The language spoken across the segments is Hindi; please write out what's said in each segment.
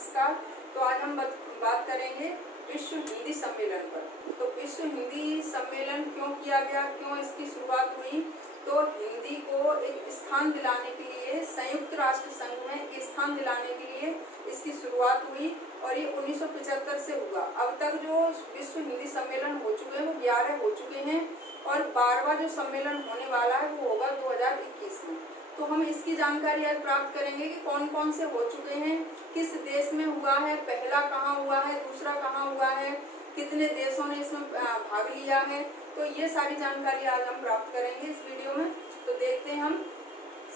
नमस्कार। तो आज हम बात करेंगे विश्व हिंदी सम्मेलन पर। तो विश्व हिंदी सम्मेलन क्यों किया गया, क्यों इसकी शुरुआत हुई? तो हिंदी को एक स्थान दिलाने के लिए, संयुक्त राष्ट्र संघ में एक स्थान दिलाने के लिए इसकी शुरुआत हुई और ये 1975 से हुआ। अब तक जो विश्व हिंदी सम्मेलन हो चुके हैं वो 11 हो चुके हैं और 12वां जो सम्मेलन होने वाला है वो होगा 2021 में। तो हम इसकी जानकारी आज प्राप्त करेंगे कि कौन कौन से हो चुके हैं, किस देश में हुआ है, पहला कहाँ हुआ है, दूसरा कहाँ हुआ है, कितने देशों ने इसमें भाग लिया है। तो ये सारी जानकारी आज हम प्राप्त करेंगे इस वीडियो में। तो देखते हैं हम।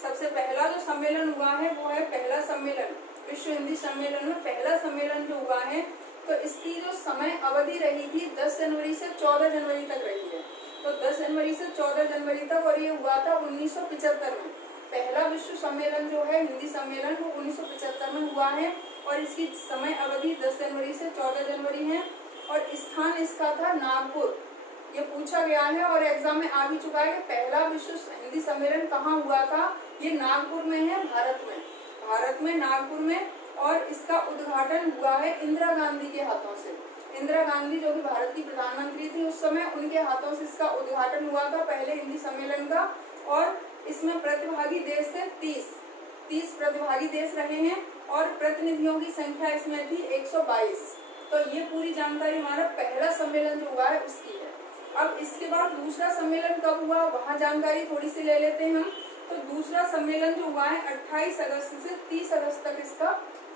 सबसे पहला जो सम्मेलन हुआ है वो है पहला सम्मेलन, विश्व हिंदी सम्मेलन में पहला सम्मेलन जो हुआ है तो इसकी जो समय अवधि रही थी 10 जनवरी से 14 जनवरी तक रही है। तो 10 जनवरी से 14 जनवरी तक, और ये हुआ था 1975 में। पहला विश्व सम्मेलन जो है हिंदी सम्मेलन वो 1975 में हुआ है और इसकी समय अवधि 10 जनवरी से 14 जनवरी है और स्थान इसका था नागपुर। ये पूछा गया है और एग्जाम में आ भी चुका है कि पहला विश्व हिंदी सम्मेलन कहाँ हुआ था। ये नागपुर में है, भारत में नागपुर में। और इसका उद्घाटन हुआ है इंदिरा गांधी के हाथों से। इंदिरा गांधी जो कि भारत की प्रधानमंत्री थी उस समय, उनके हाथों से इसका उद्घाटन हुआ था पहले हिंदी सम्मेलन का। और इसमें प्रतिभागी देश थे 30 प्रतिभागी देश रहे हैं और प्रतिनिधियों की संख्या इसमें थी 122। तो ये पूरी जानकारी हमारा पहला सम्मेलन जो हुआ है उसकी है। अब इसके बाद दूसरा सम्मेलन कब हुआ वहाँ जानकारी थोड़ी सी ले लेते हैं हम। तो दूसरा सम्मेलन जो हुआ है 28 अगस्त से 30 अगस्त तक इसका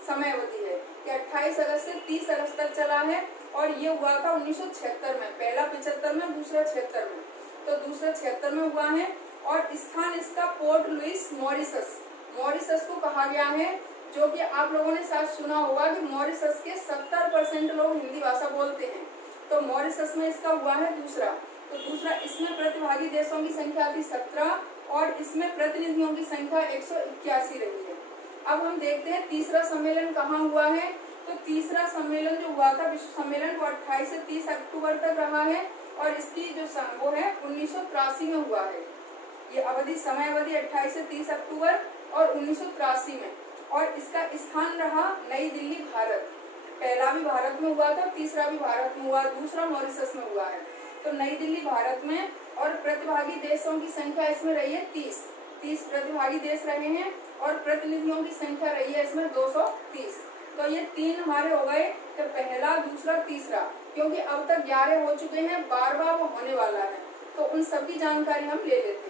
समय अवधि है कि 28 अगस्त से 30 अगस्त तक चला है और ये हुआ था 1976 में। पहला 75 में, दूसरा 76 में। तो दूसरा 76 में हुआ है और स्थान इसका पोर्ट लुइस मॉरिशस को कहा गया है, जो कि आप लोगों ने शायद सुना होगा कि मॉरिशस के 70% लोग हिंदी भाषा बोलते हैं। तो मॉरिशस में इसका हुआ है दूसरा। तो दूसरा, इसमें प्रतिभागी देशों की संख्या थी 17 और इसमें प्रतिनिधियों की संख्या 181 रही है। अब हम देखते हैं तीसरा सम्मेलन कहाँ हुआ है। तो तीसरा सम्मेलन जो हुआ था विश्व सम्मेलन वो 28 से 30 अक्टूबर तक रहा है और इसकी जो वो है 1983 में हुआ है। ये अवधि, समय अवधि 28 से 30 अक्टूबर और 1983 में। और इसका स्थान रहा नई दिल्ली, भारत। पहला भी भारत में हुआ था, तीसरा भी भारत में हुआ, दूसरा मॉरिशस में हुआ है। तो नई दिल्ली भारत में। और प्रतिभागी देशों की संख्या इसमें रही है 30 प्रतिभागी देश रहे हैं और प्रतिनिधियों की संख्या रही है इसमें 230। तो ये 3 हमारे हो गए, तो पहला, दूसरा, तीसरा। क्योंकि अब तक 11 हो चुके हैं, 12वां वो होने वाला है, तो उन सबकी जानकारी हम ले लेते हैं।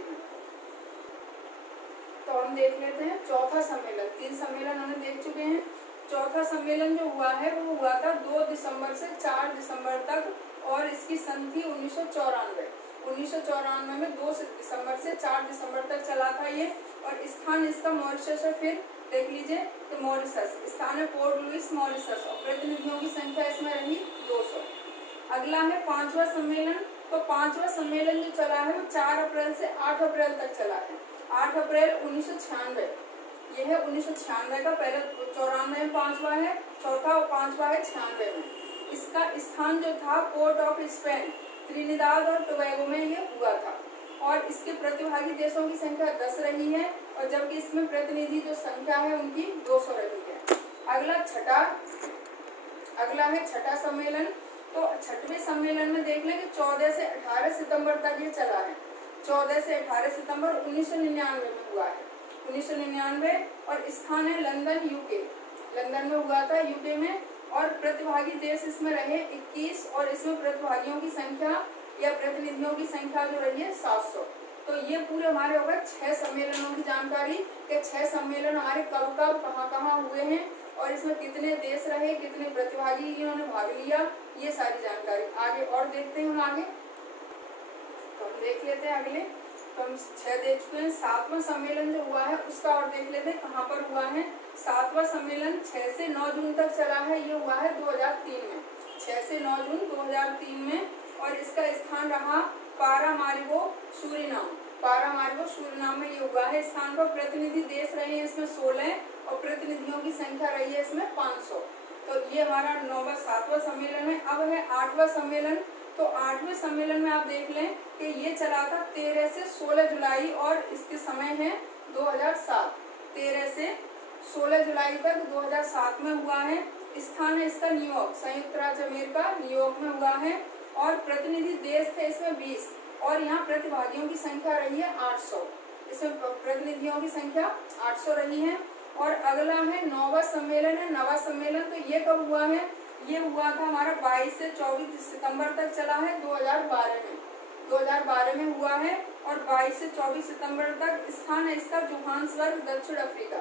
तो हम देख लेते हैं चौथा सम्मेलन। 3 सम्मेलन हमने देख चुके हैं। चौथा सम्मेलन जो हुआ है वो हुआ था 2 दिसंबर से 4 दिसंबर तक और इसकी सन थी 1994 में 2 दिसंबर से 4 दिसंबर तक चला था ये। और स्थान इसका मॉरिशस है। फिर देख लीजिए तो मॉरिशस स्थान है पोर्ट लुइस मॉरिशस और प्रतिनिधियों की संख्या इसमें रही 200। अगला है 5वां सम्मेलन। तो 5वां सम्मेलन जो चला है वो 4 अप्रैल से 8 अप्रैल तक चला है। 8 अप्रैल 1996, ये है 1996 का। पहले 94 में 5वां है, चौथा और 5वां है 96 में। इसका स्थान जो था पोर्ट ऑफ स्पेन, त्रिनिदाद और टोबैगो में ये हुआ था और इसके प्रतिभागी देशों की संख्या 10 रही है और जबकि इसमें प्रतिनिधि जो संख्या है उनकी 200 रही है। अगला है छठा सम्मेलन। तो 6वें सम्मेलन में देख लें कि 14 से 18 सितंबर तक ये चला है। 14 से 18 सितंबर 1999 में हुआ है। 1999 और स्थान है लंदन, यूके। लंदन में हुआ था, यूके में। और प्रतिभागी देश इसमें रहे 21 और इसमें प्रतिभागियों की संख्या या प्रतिनिधियों की संख्या जो रही है 700। तो ये पूरे हमारे हो गए 6 सम्मेलनों की जानकारी कि 6 सम्मेलन हमारे कब कब कहाँ हुए हैं और इसमें कितने देश रहे, कितने प्रतिभागी इन्होंने भाग लिया, ये सारी जानकारी। आगे और देखते हैं हम आगे। तो हम देख लेते हैं अगले। तो हम 6 देख चुके हैं। 7वां सम्मेलन जो हुआ है उसका और देख लेते हैं कहाँ पर हुआ है। 7वां सम्मेलन 6 से 9 जून तक चला है। ये हुआ है 2003 में, 6 से 9 जून 2003 में। और इसका स्थान रहा पारामारिबो, सूरीनाम में ये हुआ है। स्थान पर प्रतिनिधि देश रहे हैं इसमें 16 और प्रतिनिधियों की संख्या रही है इसमें 500। तो ये हमारा 7वां सम्मेलन है। अब है 8वां सम्मेलन। तो 8वें सम्मेलन में आप देख लें कि ये चला था 13 से 16 जुलाई और इसके समय है 2007। 13 से 16 जुलाई तक 2007 में हुआ है। स्थान है इसका न्यूयॉर्क, संयुक्त राज्य अमेरिका, न्यूयॉर्क में हुआ है। और प्रतिनिधि देश थे इसमें 20 और यहाँ प्रतिभागियों की संख्या रही है 800। इसमें प्रतिनिधियों की संख्या 800 रही है। और अगला है नौवां सम्मेलन है। नौवां सम्मेलन तो ये कब हुआ है? ये हुआ था हमारा 22 से 24 सितंबर तक चला है 2012 में। 2012 में हुआ है और 22 से 24 सितंबर तक। स्थान है इसका जोहान्सबर्ग, दक्षिण अफ्रीका।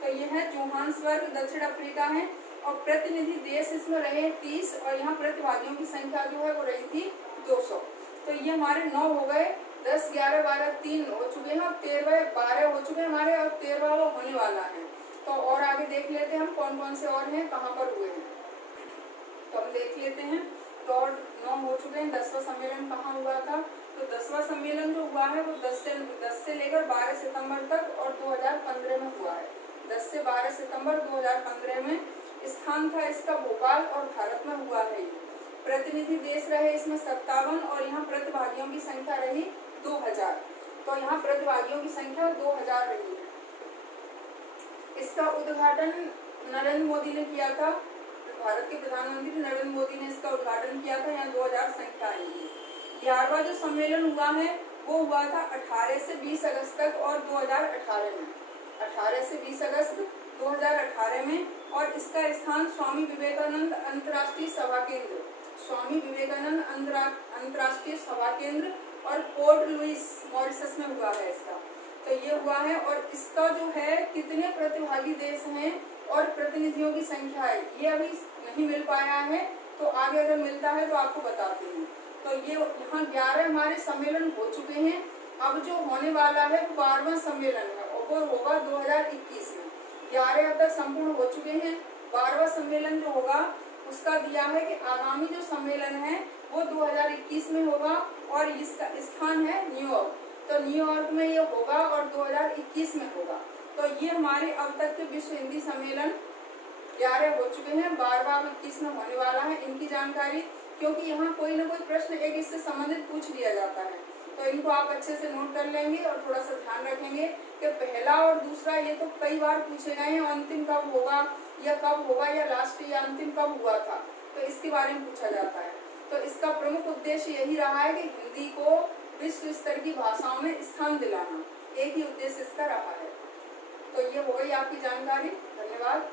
तो ये है जोहान्सबर्ग, दक्षिण अफ्रीका है। और प्रतिनिधि देश इसमें रहे 30 और यहाँ प्रतिभागियों की संख्या जो है वो रही थी 200। तो ये हमारे 9 हो गए। 10, 11, 12, 3 हो चुके हैं और 13, 12 हो चुके हैं हमारे और 13वां वो होने वाला है। तो और आगे देख लेते हैं हम कौन कौन से और हैं, कहाँ पर हुए हैं। तो हम देख लेते हैं। तो और 9 हो चुके हैं। 10वां सम्मेलन कहाँ हुआ था? तो 10वां सम्मेलन जो हुआ है वो 10 से लेकर 12 सितंबर तक और 2015 में हुआ है। 10 से 12 सितंबर 2015 में। स्थान था इसका भोपाल और भारत में हुआ है। प्रतिनिधि देश रहे इसमें 57 और यहाँ प्रतिभागियों की संख्या रही 2000। तो यहाँ प्रतिभागियों की संख्या 2000 रही है। इसका उद्घाटन नरेंद्र मोदी ने किया था। भारत के प्रधानमंत्री नरेंद्र मोदी ने इसका उद्घाटन किया था। यहाँ 2000 संख्या आई है। 11वां जो सम्मेलन हुआ है वो हुआ था 18 से 20 अगस्त तक और 2018 में। 18 से 20 अगस्त 2018 में। और इसका स्थान स्वामी विवेकानंद अंतर्राष्ट्रीय सभा केंद्र, स्वामी विवेकानंद अंतर्राष्ट्रीय सभा केंद्र और पोर्ट लुइस, मॉरिशस में हुआ है इसका। तो ये हुआ है। और इसका जो है कितने प्रतिभागी देश हैं और प्रतिनिधियों की संख्या है ये अभी नहीं मिल पाया है। तो आगे अगर मिलता है तो आपको बताते हैं। तो ये यहाँ 11 हमारे सम्मेलन हो चुके हैं। अब जो होने वाला है वो 12वां सम्मेलन है और वो होगा 2021 में। 11 अब तक संपूर्ण हो चुके हैं। 12वां सम्मेलन जो होगा उसका दिया है कि आगामी जो सम्मेलन है वो 2021 में होगा और इसका स्थान है न्यूयॉर्क। तो न्यूयॉर्क में ये होगा और 2021 में होगा। तो ये हमारे अब तक के विश्व हिंदी सम्मेलन 11 हो चुके हैं। 12वां 21 में होने वाला है। इनकी जानकारी, क्योंकि यहाँ कोई ना कोई प्रश्न एक इससे संबंधित पूछ लिया जाता है, तो इनको आप अच्छे से नोट कर लेंगे और थोड़ा सा ध्यान रखेंगे कि पहला और दूसरा ये तो कई बार पूछे गए हैं। अंतिम कब होगा या लास्ट या अंतिम कब हुआ था, तो इसके बारे में पूछा जाता है। तो इसका प्रमुख उद्देश्य यही रहा है कि हिंदी को विश्व स्तर की भाषाओं में स्थान दिलाना। एक ही उद्देश्य इसका रहा है। तो ये हो गई आपकी जानकारी। धन्यवाद।